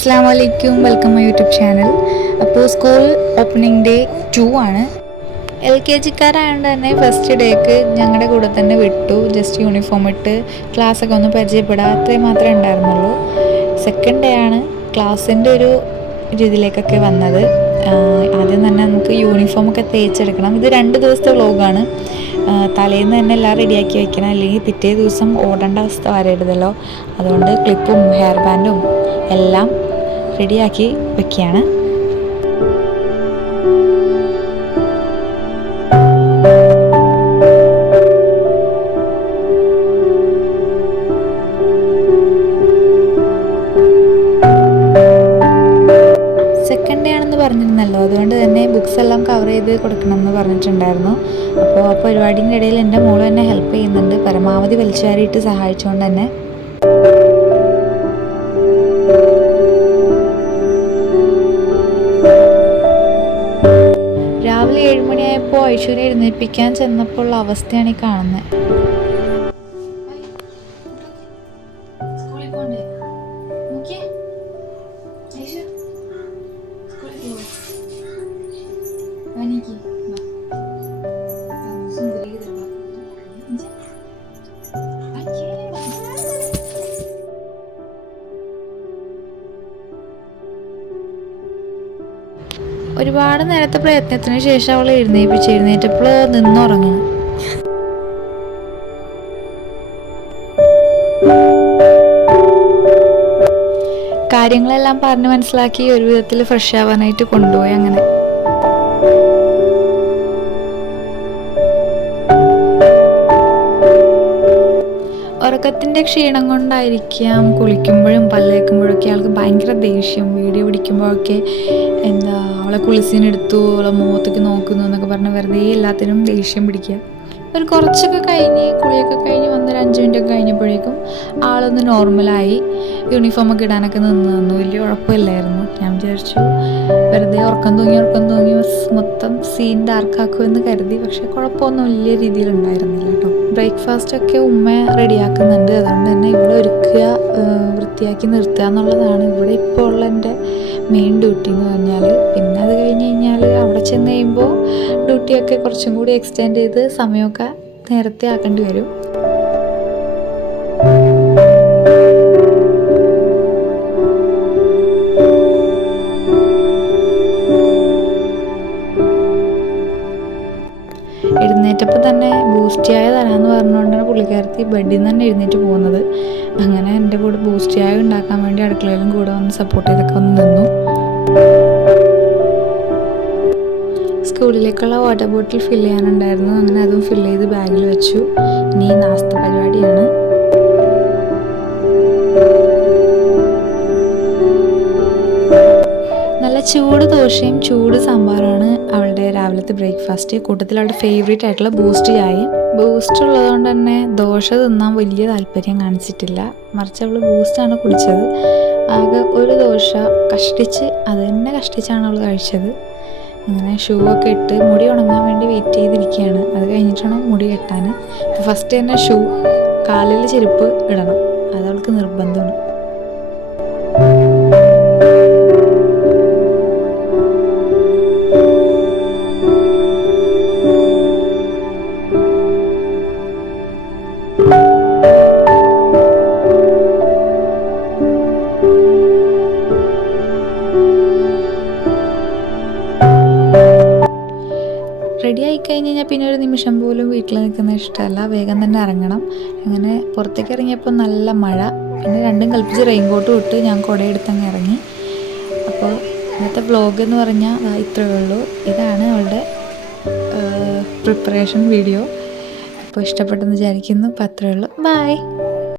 അസ്സാം വലൈക്കും welcome my YouTube channel അപ്പോൾ സ്കൂൾ ഓപ്പണിംഗ് ഡേ ടു ആണ്. എൽ കെ ജിക്കാരായതുകൊണ്ട് തന്നെ ഫസ്റ്റ് ഡേക്ക് ഞങ്ങളുടെ കൂടെ തന്നെ വിട്ടു. ജസ്റ്റ് യൂണിഫോം ഇട്ട് ക്ലാസ്സൊക്കെ ഒന്ന് പരിചയപ്പെടാത്തേ മാത്രമേ ഉണ്ടായിരുന്നുള്ളൂ. സെക്കൻഡ് ഡേ ആണ് ക്ലാസ്സിന്റെ ഒരു രീതിയിലേക്കൊക്കെ വന്നത്. ആദ്യം തന്നെ നമുക്ക് യൂണിഫോമൊക്കെ തേച്ചെടുക്കണം. ഇത് രണ്ട് ദിവസത്തെ വ്ലോഗാണ് തലേന്ന് തന്നെ എല്ലാം റെഡിയാക്കി വെക്കണം. അല്ലെങ്കിൽ പിറ്റേ ദിവസം ഓടേണ്ട അവസ്ഥ വരരുതല്ലോ. അതുകൊണ്ട് ക്ലിപ്പും ഹെയർ ബാൻഡും എല്ലാം റെഡിയാക്കി വെക്കുകയാണ്. സെക്കൻഡ് ആണെന്ന് പറഞ്ഞിരുന്നല്ലോ. അതുകൊണ്ട് തന്നെ ബുക്സ് എല്ലാം കവർ ചെയ്ത് കൊടുക്കണമെന്ന് പറഞ്ഞിട്ടുണ്ടായിരുന്നു. അപ്പോൾ ആ പരിപാടിന്റെ ഇടയിൽ എന്റെ മോൾ തന്നെ ഹെൽപ്പ് ചെയ്യുന്നുണ്ട്. പരമാവധി വലിച്ചുവാരിയിട്ട് സഹായിച്ചുകൊണ്ട് തന്നെ. രാവിലെ ഏഴുമണിയായപ്പോൾ ഐശ്വര്യ എഴുന്നേൽപ്പിക്കാൻ ചെന്നപ്പോൾ ഉള്ള അവസ്ഥയാണ് ഈ കാണുന്നത് ഒരുപാട് നേരത്തെ പ്രയത്നത്തിന് ശേഷം അവൾ എഴുന്നേപ്പിച്ച് എഴുന്നേറ്റപ്പോൾ നിന്നുറങ്ങുന്നു. കാര്യങ്ങളെല്ലാം പറഞ്ഞ് മനസ്സിലാക്കി ഒരു വിധത്തിൽ ഫ്രഷ് ആവാനായിട്ട് കൊണ്ടുപോയി അങ്ങനെ. ഉറക്കത്തിന്റെ ക്ഷീണം കൊണ്ടായിരിക്കാം കുളിക്കുമ്പോഴും പല്ലേക്കുമ്പോഴൊക്കെ ആൾക്ക് ഭയങ്കര ദേഷ്യം. വീഡിയോ പിടിക്കുമ്പോഴൊക്കെ എന്താ അവളെ കുളിസിനെടുത്തു അവളെ മുഖത്തേക്ക് നോക്കുന്നു എന്നൊക്കെ പറഞ്ഞ് വെറുതെ എല്ലാത്തിനും ദേഷ്യം പിടിക്കുക. ഒരു കുറച്ചൊക്കെ കഴിഞ്ഞ് കുളിയൊക്കെ കഴിഞ്ഞ് വന്നൊരു അഞ്ച് മിനിറ്റ് ഒക്കെ കഴിഞ്ഞപ്പോഴേക്കും ആളൊന്ന് നോർമലായി യൂണിഫോമൊക്കെ ഇടാനൊക്കെ നിന്ന് തന്നു വലിയ കുഴപ്പമില്ലായിരുന്നു. ഞാൻ വിചാരിച്ചു വെറുതെ ഉറക്കം തൂങ്ങി ഉറക്കം തൂങ്ങി മൊത്തം സീൻ ഡാർക്കാക്കുമെന്ന് കരുതി. പക്ഷെ കുഴപ്പമൊന്നും വലിയ രീതിയിലുണ്ടായിരുന്നില്ല കേട്ടോ. ബ്രേക്ക്ഫാസ്റ്റ് ഒക്കെ ഉമ്മ റെഡിയാക്കുന്നുണ്ട്. അതുകൊണ്ട് തന്നെ ഇവിടെ ഒരുക്കുക വൃത്തിയാക്കി നിർത്തുക എന്നുള്ളതാണ്. ഇവിടെ ഇപ്പോൾ ഉള്ള എന്റെ മെയിൻ ഡ്യൂട്ടി എന്ന് പറഞ്ഞാൽ. പിന്നെ അത് കഴിഞ്ഞ് കഴിഞ്ഞാൽ അവിടെ ചെന്ന് കഴിയുമ്പോൾ ഡ്യൂട്ടിയൊക്കെ കുറച്ചും കൂടി എക്സ്റ്റെൻഡ് ചെയ്ത് സമയമൊക്കെ നേരത്തെ ആക്കേണ്ടി വരും. ബൂസ്റ്റ് ചായ തരാമെന്ന് പറഞ്ഞുകൊണ്ടാണ് പുള്ളിക്കാരത്തി ബെഡിൽ നിന്ന് തന്നെ എഴുന്നേറ്റ് പോകുന്നത്. അങ്ങനെ എന്റെ കൂടെ ബൂസ്റ്റ് ചായ ഉണ്ടാക്കാൻ വേണ്ടി അടുക്കളയിലും കൂടെ വന്ന് സപ്പോർട്ട് ചെയ്തൊക്കെ വന്ന് നിന്നു. സ്കൂളിലേക്കുള്ള വാട്ടർ ബോട്ടിൽ ഫില്ല് ചെയ്യാനുണ്ടായിരുന്നു. അങ്ങനെ അതും ഫില്ല് ചെയ്ത് ബാഗിൽ വെച്ചു. ഇനി നാസ്ത പരിപാടിയാണ് ചൂട് ദോശയും ചൂട് സാമ്പാറാണ് അവളുടെ രാവിലത്തെ ബ്രേക്ക്ഫാസ്റ്റ്. കൂട്ടത്തിൽ അവളുടെ ഫേവറേറ്റ് ആയിട്ടുള്ള ബൂസ്റ്റ് ചായയും. ബൂസ്റ്റ് ഉള്ളതുകൊണ്ട് തന്നെ ദോശ തിന്നാൻ വലിയ താല്പര്യം കാണിച്ചിട്ടില്ല. മറിച്ച് അവൾ ബൂസ്റ്റാണ് കുടിച്ചത്. ആകെ ഒരു ദോശ കഷ്ടിച്ച് അത് തന്നെ കഷ്ടിച്ചാണ് അവൾ കഴിച്ചത്. അങ്ങനെ ഷൂ ഒക്കെ ഇട്ട് മുടി ഉണങ്ങാൻ വേണ്ടി വെയിറ്റ് ചെയ്തിരിക്കുകയാണ്. അത് കഴിഞ്ഞിട്ടാണ് മുടി കെട്ടാൻ. ഫസ്റ്റ് തന്നെ ഷൂ കാലിൽ ചെരുപ്പ് ഇടണം. അത് അവൾക്ക് നിർബന്ധമാണ്. റെഡി ആയി കഴിഞ്ഞ് കഴിഞ്ഞാൽ പിന്നെ ഒരു നിമിഷം പോലും വീട്ടിൽ നിൽക്കുന്ന ഇഷ്ടമല്ല. വേഗം തന്നെ ഇറങ്ങണം. അങ്ങനെ പുറത്തേക്ക് ഇറങ്ങിയപ്പോൾ നല്ല മഴ. പിന്നെ രണ്ടും കൽപ്പിച്ച് റെയിൻ കോട്ടും ഇട്ട് ഞാൻ കുടയെടുത്തങ്ങ് ഇറങ്ങി. അപ്പോൾ ഇന്നത്തെ വ്ലോഗ് എന്ന് പറഞ്ഞാൽ ഇത്രയേ ഉള്ളൂ. ഇതാണ് അവളുടെ പ്രിപ്പറേഷൻ വീഡിയോ അപ്പോൾ ഇഷ്ടപ്പെട്ടെന്ന് വിചാരിക്കുന്നു. അപ്പോൾ അത്രയേ ഉള്ളൂ. ബൈ